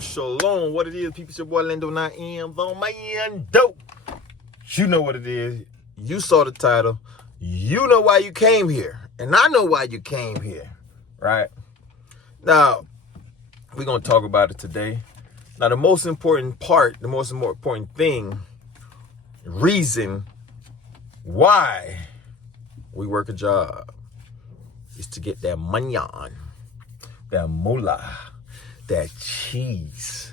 Shalom. What it is, people? It's your boy Lindo, 9 am on my end. Dope. You know what it is. You saw the title. You know why you came here. And I know why you came here. Right? Now, we're going to talk about it today. Now, the most important part, the most important thing, reason why we work a job is to get that money on, that moolah, that cheese,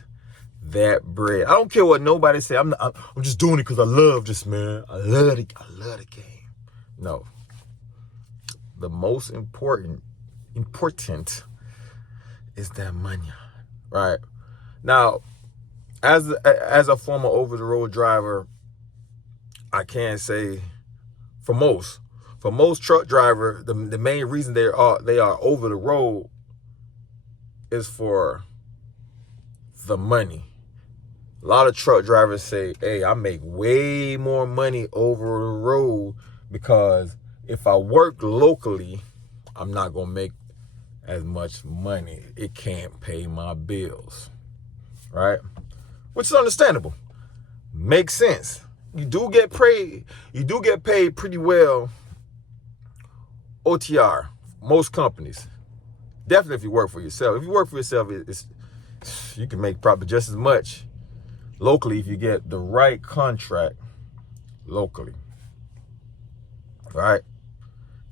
that bread. I don't care what nobody say. I'm just doing it because I love this, man. I love the game. No. The most important is that money, right? Now, as a former over-the-road driver, I can say for most truck driver, the main reason they are over the road is for the money. A lot of truck drivers say, hey, I make way more money over the road because if I work locally, I'm not going to make as much money. It can't pay my bills, right? Which is understandable. Makes sense. You do get paid pretty well OTR, most companies. Definitely if you work for yourself. If you work for yourself, you can make probably just as much locally if you get the right contract locally. Right?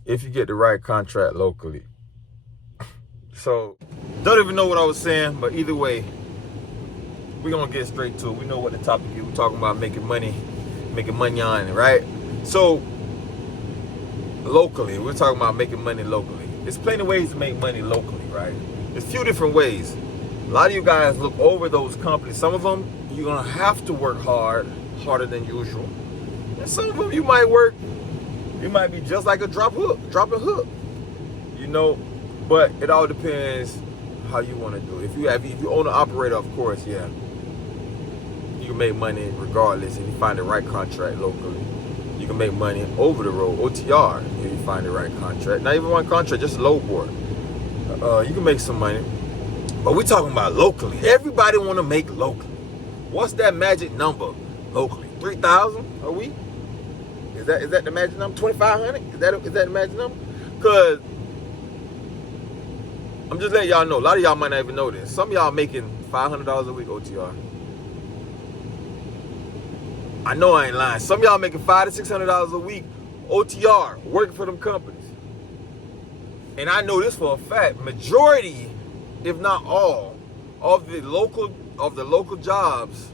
If you get the right contract locally. So, don't even know what I was saying, but either way, we're going to get straight to it. We know what the topic is. We're talking about making money on it, right? So, locally, we're talking about making money locally. There's plenty of ways to make money locally, right? There's a few different ways. A lot of you guys look over those companies. Some of them, you're going to have to work harder than usual. And some of them you might be just like a dropping hook, you know, but it all depends how you want to do it. If you own an operator, of course, yeah, you can make money regardless if you find the right contract locally. You can make money over the road, OTR, if you find the right contract. Not even one contract, just a load board. You can make some money. But we're talking about locally. Everybody want to make locally. What's that magic number locally? 3,000 a week? Is that the magic number? 2,500? Is that the magic number? Because I'm just letting y'all know. A lot of y'all might not even know this. Some of y'all making $500 a week OTR. I know I ain't lying. Some of y'all making $500 to $600 a week OTR, working for them companies. And I know this for a fact. Majority, if not all, of the local jobs,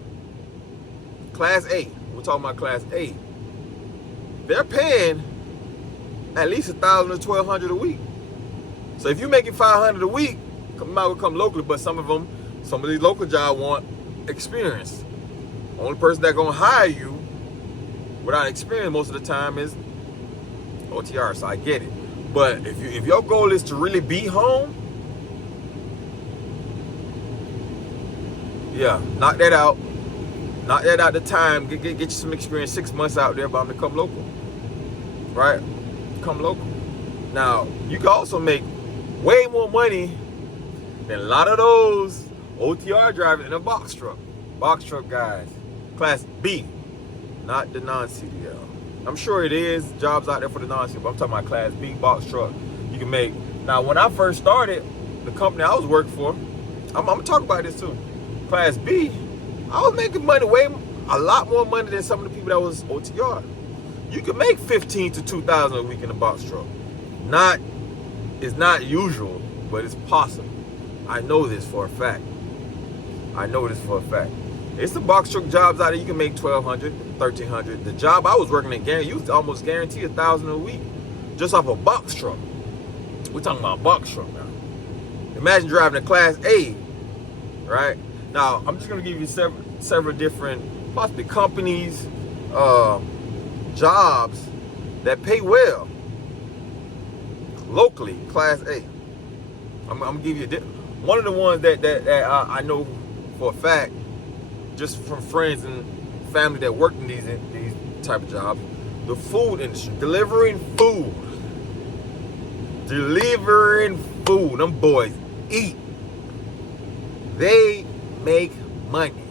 Class A, we're talking about Class A, they're paying at least $1,000 to $1,200 a week. So if you're making $500 a week, might will come locally, but some of these local jobs want experience. Only person that's gonna hire you without experience most of the time is OTR. So I get it. But if your goal is to really be home, yeah, knock that out. Knock that out the time. Get you some experience 6 months out there, but I'm gonna come local. Right? Come local. Now, you can also make way more money than a lot of those OTR drivers in a box truck. Box truck guys. Class B, not the non-CDL. I'm sure it is jobs out there for the non-CDL, but I'm talking about Class B box truck. You can make. Now, when I first started, the company I was working for, I'm gonna talk about this too. Class B, I was making money a lot more money than some of the people that was OTR. You can make $15,000 to $2,000 a week in a box truck. It's not usual, but it's possible. I know this for a fact. It's the box truck jobs out there. You can make $1,200, $1,300. The job I was working at, you almost guarantee $1,000 a week just off a box truck. We're talking about a box truck now. Imagine driving a Class A, right? Now, I'm just going to give you several different, possibly companies, jobs that pay well locally, Class A. I'm going to give you one of the ones that I know for a fact, just from friends and family that work in these type of jobs, the food industry, delivering food. Them boys eat. They make money.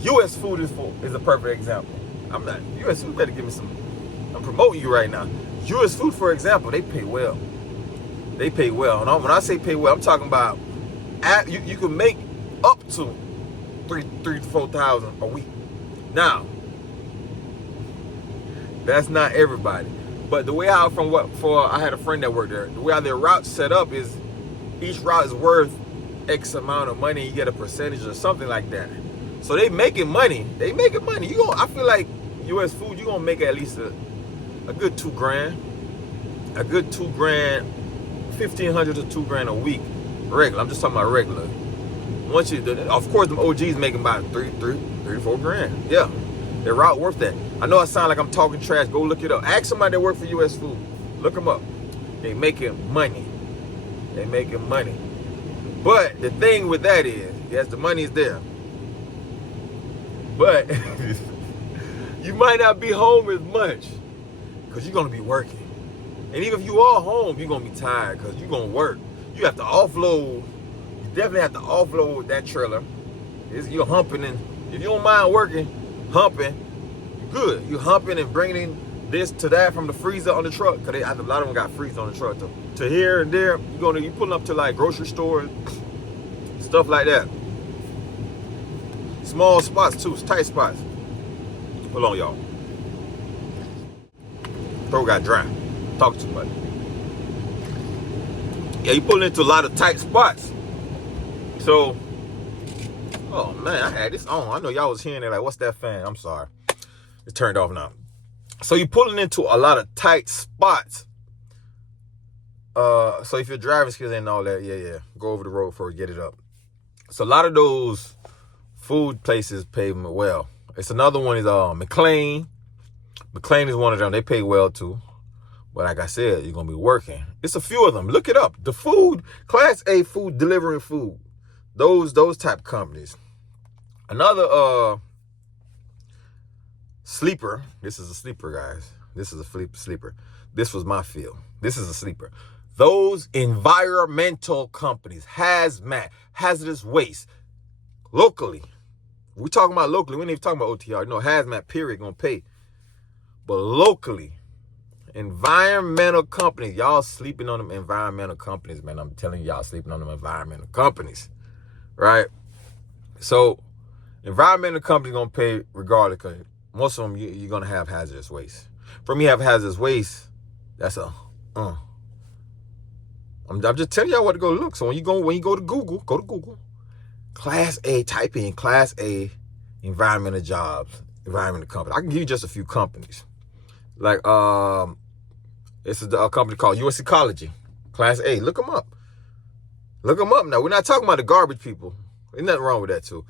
U.S. food is a perfect example. I'm not, U.S. food better give me some, I'm promoting you right now. U.S. food, for example, they pay well. They pay well. And when I say pay well, I'm talking about, you can make up to three to 4,000 a week. Now, that's not everybody. But the way I I had a friend that worked there. The way how their route's set up is each route is worth X amount of money. You get a percentage or something like that. So they making money. They making money. I feel like U.S. food, you're gonna make at least a good $2,000. A good $2,000, 1,500 to $2,000 a week. Regular. I'm just talking about regular. Once you do that, of course, the OGs making about three to 4 grand. Yeah, their route worth that. I know I sound like I'm talking trash. Go look it up. Ask somebody that work for U.S. Food. Look them up. They making money. They making money. But the thing with that is, yes, the money is there. But you might not be home as much because you're going to be working. And even if you are home, you're going to be tired because you're going to work. You have to offload. You definitely have to offload that trailer. You're humping, and if you don't mind working, humping, good. You're humping and bringing in this to that from the freezer on the truck, because a lot of them got freezer on the truck too. To here and there, you pulling up to like grocery stores, stuff like that. Small spots too, tight spots. Hold on, y'all. Throat got dry. Talk too much. Yeah, you pulling into a lot of tight spots. So, oh man, I had this on. I know y'all was hearing it like, what's that fan? I'm sorry. It's turned off now. So you're pulling into a lot of tight spots. So if your driving skills ain't all that, yeah, go over the road before you get it up. So a lot of those food places pay well. It's another one is McLean. McLean is one of them. They pay well too. But like I said, you're gonna be working. It's a few of them. Look it up. The food, Class A food, delivering food. Those type companies. Another sleeper. This is a sleeper, guys. This is a sleeper. This was my field. This is a sleeper. Those environmental companies, hazmat, hazardous waste, locally. We're talking about locally. We ain't even talking about OTR. No, hazmat, period, gonna pay. But locally, environmental companies, y'all sleeping on them environmental companies, man. I'm telling y'all sleeping on them environmental companies, right? So, environmental companies gonna pay regardless, because most of them, you're gonna have hazardous waste. From you have hazardous waste, that's I'm just telling y'all what to go look. So when you go to Google, Class A, type in Class A environmental jobs, environmental company. I can give you just a few companies. Like, it's a company called U.S. Ecology, Class A. Look them up. Look them up now. We're not talking about the garbage people. There's nothing wrong with that too.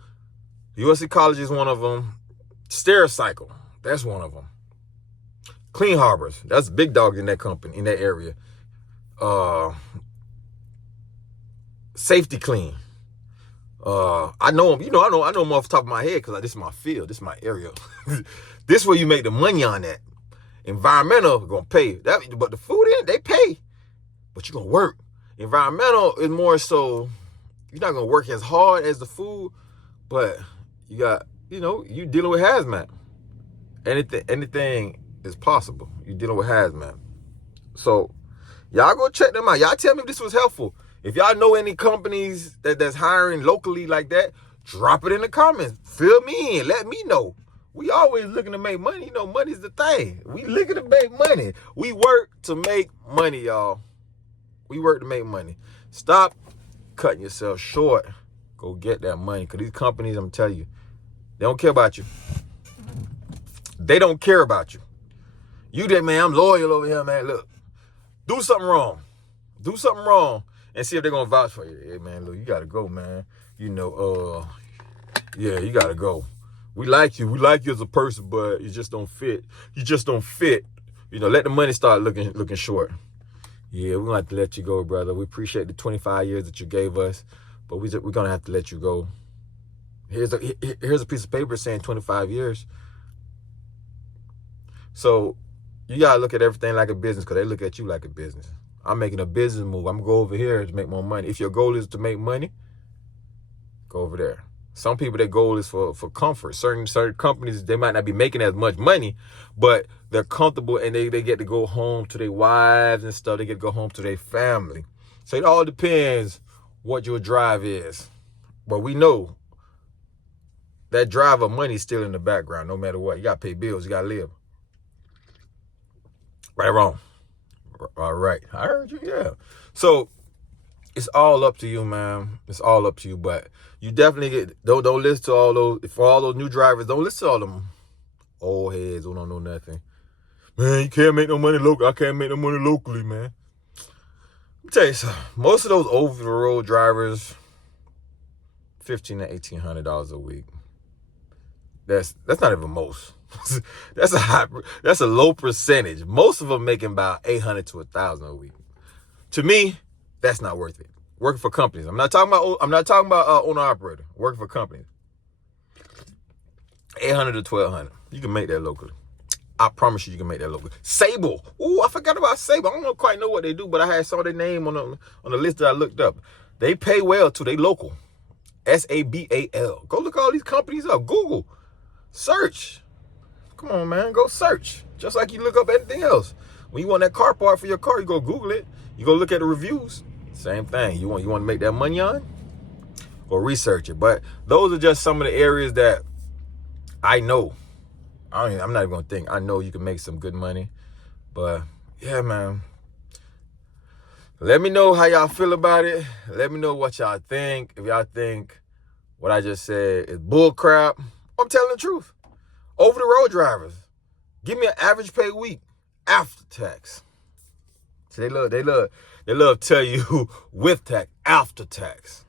U.S. Ecology is one of them. Stericycle, that's one of them. Clean Harbors, that's big dog in that company, in that area. Safety Clean. I know them, I know them off the top of my head because this is my field, this is my area. This is where you make the money on that. Environmental gonna pay that, but the food they pay, but you're gonna work. Environmental is more so you're not gonna work as hard as the food, but you got, you dealing with hazmat. Anything is possible. You're dealing with hazmat. So y'all go check them out. Y'all tell me if this was helpful. If y'all know any companies that's hiring locally like that, drop it in the comments. Fill me in. Let me know. We always looking to make money. Money's the thing. We looking to make money. We work to make money, y'all. We work to make money. Stop cutting yourself short. Go get that money. Because these companies, I'm telling you, they don't care about you. They don't care about you. You did, man, I'm loyal over here, man. Look, do something wrong. Do something wrong and see if they're going to vouch for you. Hey, man, look, you got to go, man. Yeah, you got to go. We like you. We like you as a person, but you just don't fit. You just don't fit. Let the money start looking short. Yeah, we're going to have to let you go, brother. We appreciate the 25 years that you gave us, but we're going to have to let you go. Here's a piece of paper saying 25 years. So you got to look at everything like a business because they look at you like a business. I'm making a business move. I'm going to go over here to make more money. If your goal is to make money, Go over there. Some people, their goal is for comfort. Certain companies, they might not be making as much money, but they're comfortable and they get to go home to their wives and stuff. They get to go home to their family. So it all depends what your drive is. But we know that drive of money is still in the background no matter what. You got to pay bills. You got to live. Right or wrong? All right. I heard you, yeah. So it's all up to you, man. It's all up to you. But you definitely don't listen to all those, for all those new drivers, don't listen to all them old heads who don't know nothing. Man, you can't make no money locally. I can't make no money locally, man. Let me tell you something. Most of those over-the-road drivers, $1,500 to $1,800 a week. That's not even most. That's a low percentage. Most of them making about $800 to $1,000 a week. To me, that's not worth it. Working for companies. I'm not talking about owner operator. Working for companies. $800 to $1,200. You can make that locally. I promise you can make that locally. Sable. Ooh, I forgot about Sable. I don't quite know what they do, but I had saw their name on the list that I looked up. They pay well too. They local. SABAL. Go look all these companies up. Google. Search. Come on, man. Go search. Just like you look up anything else. When you want that car part for your car, you go Google it. You go look at the reviews. Same thing. You want to make that money on? Go research it. But those are just some of the areas that I know. I'm not even going to think. I know you can make some good money. But, yeah, man. Let me know how y'all feel about it. Let me know what y'all think. If y'all think what I just said is bull crap, I'm telling the truth. Over the road drivers, give me an average pay week after tax. So they love tell you with tax, after tax.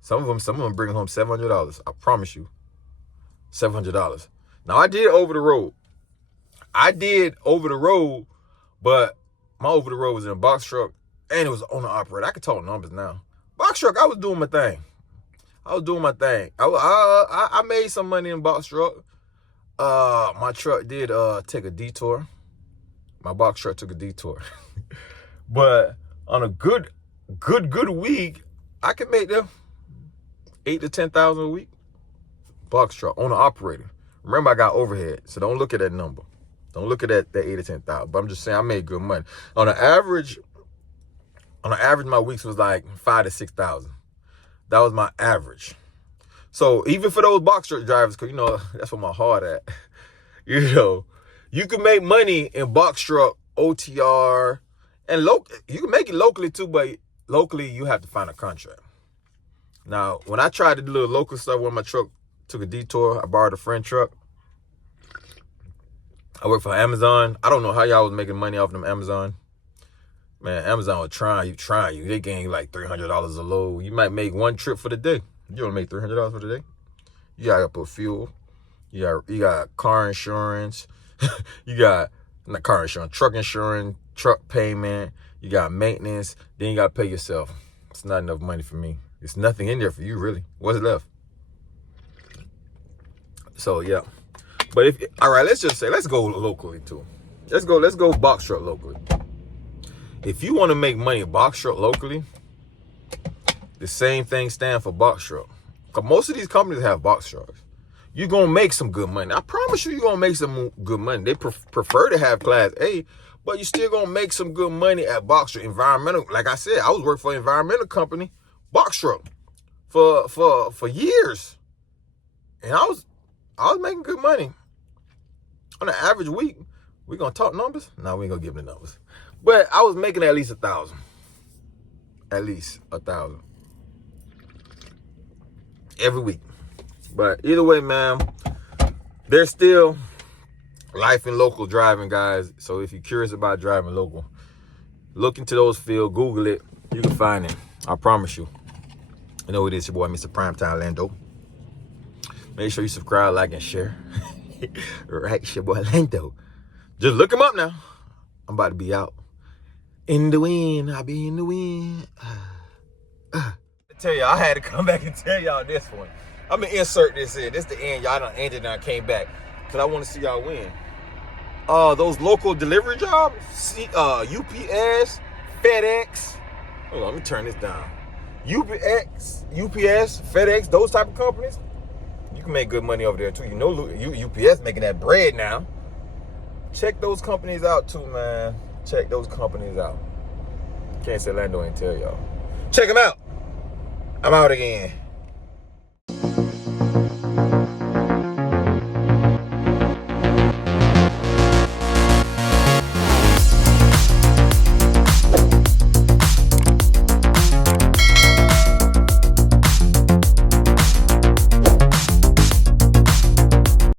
Some of them bring home $700. I promise you, $700. Now I did over the road. But my over the road was in a box truck and it was owner operator. I can talk numbers now. Box truck, I was doing my thing. I made some money in box truck. My truck did take a detour. My box truck took a detour. But on a good week, I could make them $8,000 to $10,000 a week. Box truck, owner operator. Remember, I got overhead, so don't look at that number. Don't look at that $8,000 to $10,000. But I'm just saying I made good money. On an average, my weeks was like $5,000 to $6,000. That was my average. So even for those box truck drivers, because, that's what my heart at. You can make money in box truck, OTR, and you can make it locally too, but locally you have to find a contract. Now, when I tried to do a little local stuff when my truck took a detour, I borrowed a friend truck. I work for Amazon. I don't know how y'all was making money off them Amazon. Man, Amazon will try you. They gain like $300 a load. You might make one trip for the day. You don't make $300 for the day. You gotta put fuel. You got car insurance. You got not car insurance, truck payment. You got maintenance. Then you gotta pay yourself. It's not enough money for me. It's nothing in there for you, really. What's left? So yeah. But all right, let's go locally too. Let's go box truck locally. If you want to make money box truck locally, the same thing stands for box truck. Because most of these companies have box trucks. You're going to make some good money. I promise you're going to make some good money. They prefer to have Class A, but you're still going to make some good money at box truck. Environmental, like I said, I was working for an environmental company, box truck, for years. And I was making good money. On an average week, we going to talk numbers? No, we ain't going to give them the numbers. But I was making at least 1,000. At least 1,000. Every week. But either way, man, there's still life in local driving, guys. So if you're curious about driving local, look into those fields, Google it. You can find it. I promise you. You know it is, your boy, Mr. Primetime Lando. Make sure you subscribe, like, and share. Right, it's your boy Lando. Just look him up now. I'm about to be out. In the wind, I'll be in the wind. I tell y'all, I had to come back and tell y'all this one. I'm gonna insert this in. This the end. Y'all done ended and I came back. Cause I want to see y'all win. Those local delivery jobs, UPS, FedEx. Hold on, let me turn this down. UPS, FedEx, those type of companies, you can make good money over there too. You know, UPS making that bread now. Check those companies out too, man. Check those companies out. Can't say Lando ain't tell y'all. Check them out. I'm out again.